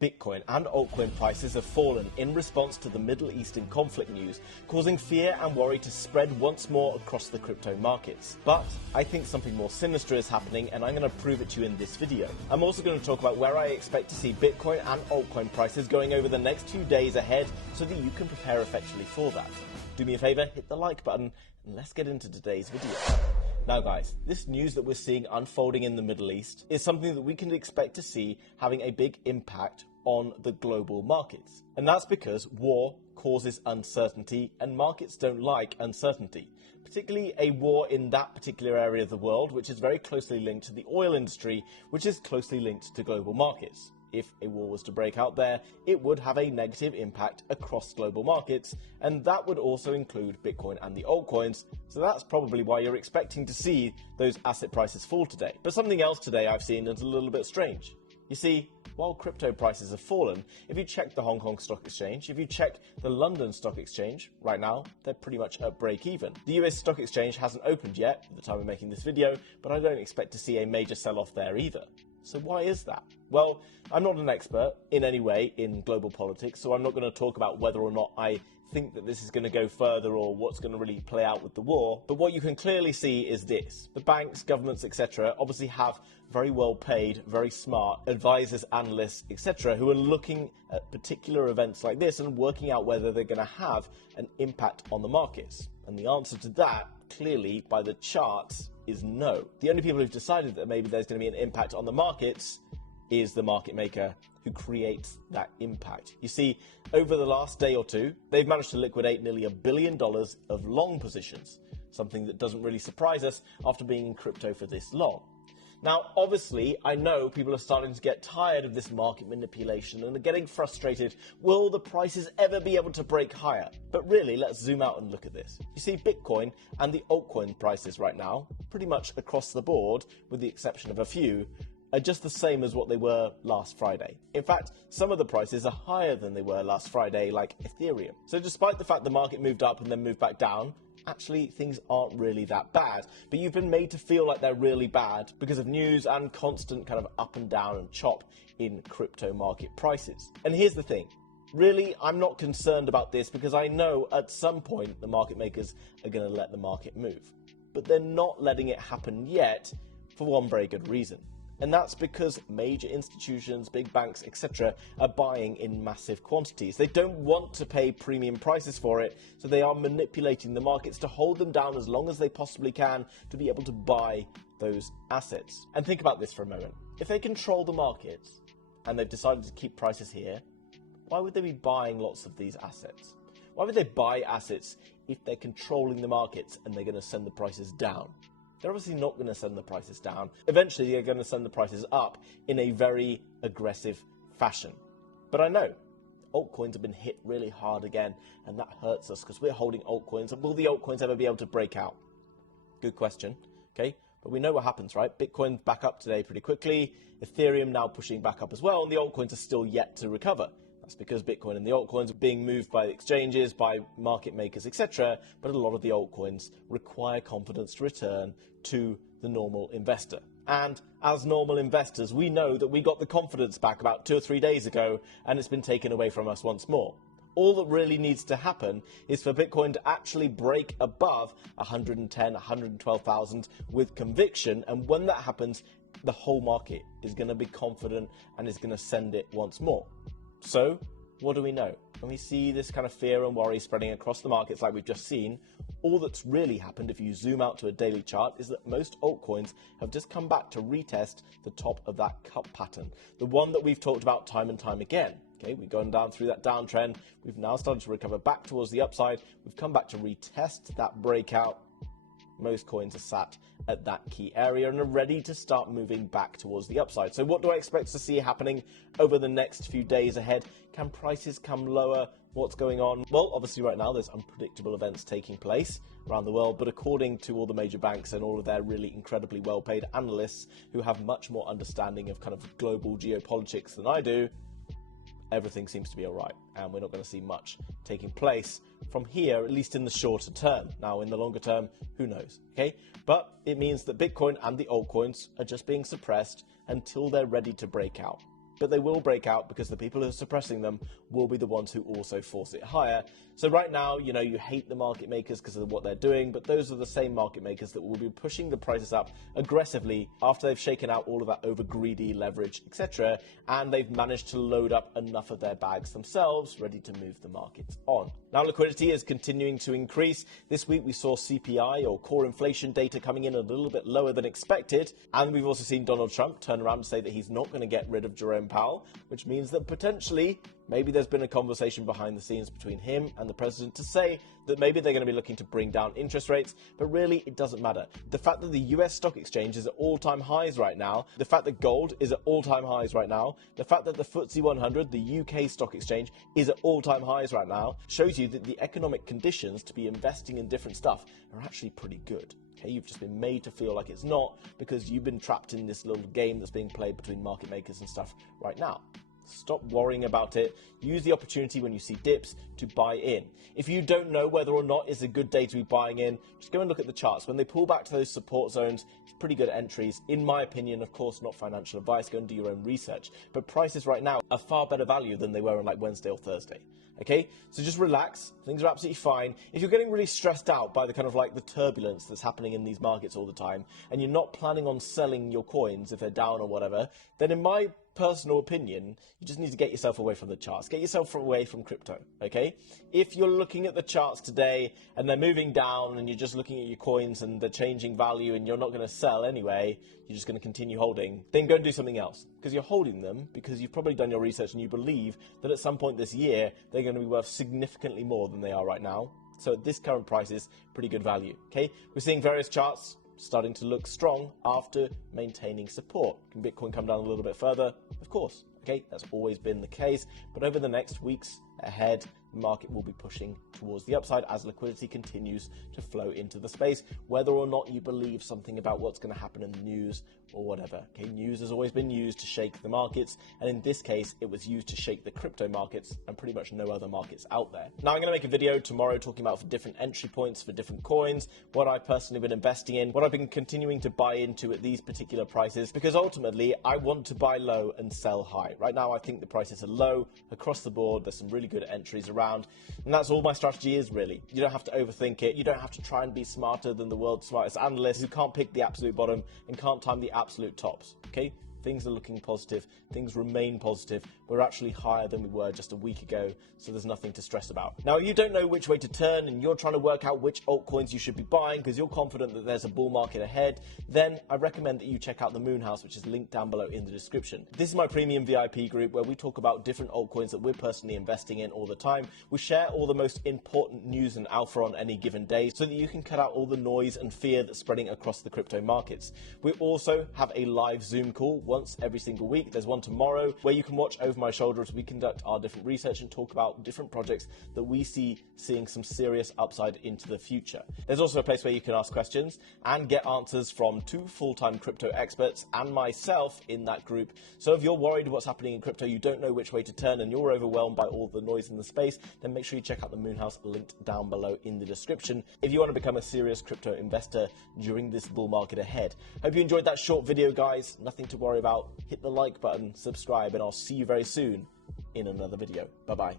Bitcoin and altcoin prices have fallen in response to the Middle Eastern conflict news, causing fear and worry to spread once more across the crypto markets. But I think something more sinister is happening, and I'm going to prove it to you in this video. I'm also going to talk about where I expect to see Bitcoin and altcoin prices going over the next 2 days ahead so that you can prepare effectively for that. Do me a favor, hit the like button, and let's get into today's video. Now guys, this news that we're seeing unfolding in the Middle East is something that we can expect to see having a big impact on the global markets. And that's because war causes uncertainty, and markets don't like uncertainty. Particularly a war in that particular area of the world, which is very closely linked to the oil industry, which is closely linked to global markets. If a war was to break out there, it would have a negative impact across global markets, and that would also include Bitcoin and the altcoins, so that's probably why you're expecting to see those asset prices fall today. But something else today I've seen that's a little bit strange. You see, while crypto prices have fallen, if you check the Hong Kong Stock Exchange, if you check the London Stock Exchange, right now, they're pretty much at break even. The US Stock Exchange hasn't opened yet at the time of making this video, but I don't expect to see a major sell-off there either. So why is that? Well, I'm not an expert in any way in global politics, so I'm not going to talk about whether or not I think that this is going to go further or what's going to really play out with the war. But what you can clearly see is this. The banks, governments, etc. obviously have very well paid, very smart advisors, analysts, etc. who are looking at particular events like this and working out whether they're going to have an impact on the markets. And the answer to that, clearly, by the charts, is no. The only people who've decided that maybe there's going to be an impact on the markets is the market maker who creates that impact. You see, over the last day or two, they've managed to liquidate nearly $1 billion of long positions, something that doesn't really surprise us after being in crypto for this long. Now, obviously, I know people are starting to get tired of this market manipulation and are getting frustrated. Will the prices ever be able to break higher? But really, let's zoom out and look at this. You see, Bitcoin and the altcoin prices right now, pretty much across the board, with the exception of a few, are just the same as what they were last Friday. In fact, some of the prices are higher than they were last Friday, like Ethereum. So despite the fact the market moved up and then moved back down, actually things aren't really that bad. But you've been made to feel like they're really bad because of news and constant kind of up and down and chop in crypto market prices. And here's the thing. Really, I'm not concerned about this because I know at some point the market makers are going to let the market move. But they're not letting it happen yet for one very good reason. And that's because major institutions, big banks, etc. are buying in massive quantities. They don't want to pay premium prices for it, so they are manipulating the markets to hold them down as long as they possibly can to be able to buy those assets. And think about this for a moment. If they control the markets and they've decided to keep prices here, why would they be buying lots of these assets? Why would they buy assets if they're controlling the markets and they're going to send the prices down? They're obviously not going to send the prices down. Eventually, they're going to send the prices up in a very aggressive fashion. But I know altcoins have been hit really hard again, and that hurts us because we're holding altcoins. And will the altcoins ever be able to break out? Good question. Okay, but we know what happens, right? Bitcoin back up today pretty quickly. Ethereum now pushing back up as well, and the altcoins are still yet to recover. That's because Bitcoin and the altcoins are being moved by exchanges, by market makers, etc. But a lot of the altcoins require confidence to return to the normal investor. And as normal investors, we know that we got the confidence back about 2 or 3 days ago, and it's been taken away from us once more. All that really needs to happen is for Bitcoin to actually break above 110, 112,000 with conviction. And when that happens, the whole market is going to be confident and is going to send it once more. So, what do we know? When we see this kind of fear and worry spreading across the markets like we've just seen, all that's really happened if you zoom out to a daily chart is that most altcoins have just come back to retest the top of that cup pattern, the one that we've talked about time and time again. Okay, we've gone down through that downtrend, we've now started to recover back towards the upside, we've come back to retest that breakout. Most coins are sat at that key area and are ready to start moving back towards the upside. So what do I expect to see happening over the next few days ahead? Can prices come lower? What's going on? Well, obviously right now there's unpredictable events taking place around the world, but according to all the major banks and all of their really incredibly well-paid analysts who have much more understanding of kind of global geopolitics than I do, everything seems to be all right, and we're not going to see much taking place from here, at least in the shorter term. Now, in the longer term, who knows, okay? But it means that Bitcoin and the altcoins are just being suppressed until they're ready to break out. but they will break out because the people who are suppressing them will be the ones who also force it higher. So right now, you know, you hate the market makers because of what they're doing, but those are the same market makers that will be pushing the prices up aggressively after they've shaken out all of that over greedy leverage, etc., and they've managed to load up enough of their bags themselves, ready to move the markets on. Now liquidity is continuing to increase. This week we saw CPI or core inflation data coming in a little bit lower than expected, and we've also seen Donald Trump turn around and say that he's not going to get rid of Jerome Powell, which means that potentially maybe there's been a conversation behind the scenes between him and the president to say that maybe they're going to be looking to bring down interest rates, but really it doesn't matter. The fact that the US stock exchange is at all-time highs right now, the fact that gold is at all-time highs right now, the fact that the FTSE 100, the UK stock exchange, is at all-time highs right now, shows you that the economic conditions to be investing in different stuff are actually pretty good. Okay, you've just been made to feel like it's not because you've been trapped in this little game that's being played between market makers and stuff right now. Stop worrying about it. Use the opportunity when you see dips to buy in. If you don't know whether or not it's a good day to be buying in, just go and look at the charts. When they pull back to those support zones, it's pretty good entries. In my opinion, of course, not financial advice, go and do your own research. But prices right now are far better value than they were on like Wednesday or Thursday. Okay, so just relax. Things are absolutely fine. If you're getting really stressed out by the kind of like the turbulence that's happening in these markets all the time, and you're not planning on selling your coins if they're down or whatever, then in my personal opinion, you just need to get yourself away from the charts. Get yourself away from crypto, okay? If you're looking at the charts today and they're moving down and you're just looking at your coins and they're changing value and you're not going to sell anyway, you're just going to continue holding, then go and do something else. Because you're holding them because you've probably done your research and you believe that at some point this year, they're going to be worth significantly more than they are right now. So at this current price is pretty good value, okay? We're seeing various charts starting to look strong after maintaining support. Can Bitcoin come down a little bit further? Of course, okay, that's always been the case, but over the next weeks ahead, the market will be pushing towards the upside as liquidity continues to flow into the space, whether or not you believe something about what's going to happen in the news or whatever. Okay, news has always been used to shake the markets, and in this case, it was used to shake the crypto markets and pretty much no other markets out there. Now, I'm going to make a video tomorrow talking about for different entry points for different coins, what I've personally been investing in, what I've been continuing to buy into at these particular prices, because ultimately, I want to buy low and sell high. Right now, I think the prices are low across the board. There's some really good entries around, and that's all my strategy is really. You don't have to overthink it. You don't have to try and be smarter than the world's smartest analysts who can't pick the absolute bottom and can't time the absolute tops, okay? Things are looking positive. Things remain positive. We're actually higher than we were just a week ago, so there's nothing to stress about. Now, if you don't know which way to turn and you're trying to work out which altcoins you should be buying because you're confident that there's a bull market ahead, then I recommend that you check out the Moonhouse, which is linked down below in the description. This is my premium VIP group where we talk about different altcoins that we're personally investing in all the time. We share all the most important news and alpha on any given day so that you can cut out all the noise and fear that's spreading across the crypto markets. We also have a live Zoom call once every single week. There's one tomorrow where you can watch over my shoulder as we conduct our different research and talk about different projects that we see seeing some serious upside into the future. There's also a place where you can ask questions and get answers from 2 full-time crypto experts and myself in that group. So if you're worried what's happening in crypto, you don't know which way to turn and you're overwhelmed by all the noise in the space, then make sure you check out the Moonhouse linked down below in the description if you want to become a serious crypto investor during this bull market ahead. Hope you enjoyed that short video, guys. Nothing to worry about. Hit the like button, subscribe, and I'll see you very soon in another video. Bye-bye.